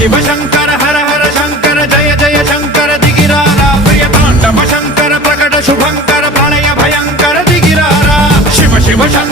शिव शंकर हर हर शंकर जय जय शंकर दिगिरारा प्रिय तांडव शंकर प्रकट शुभंकर प्रलय भयंकर दिगिरारा शिव शिव शंकर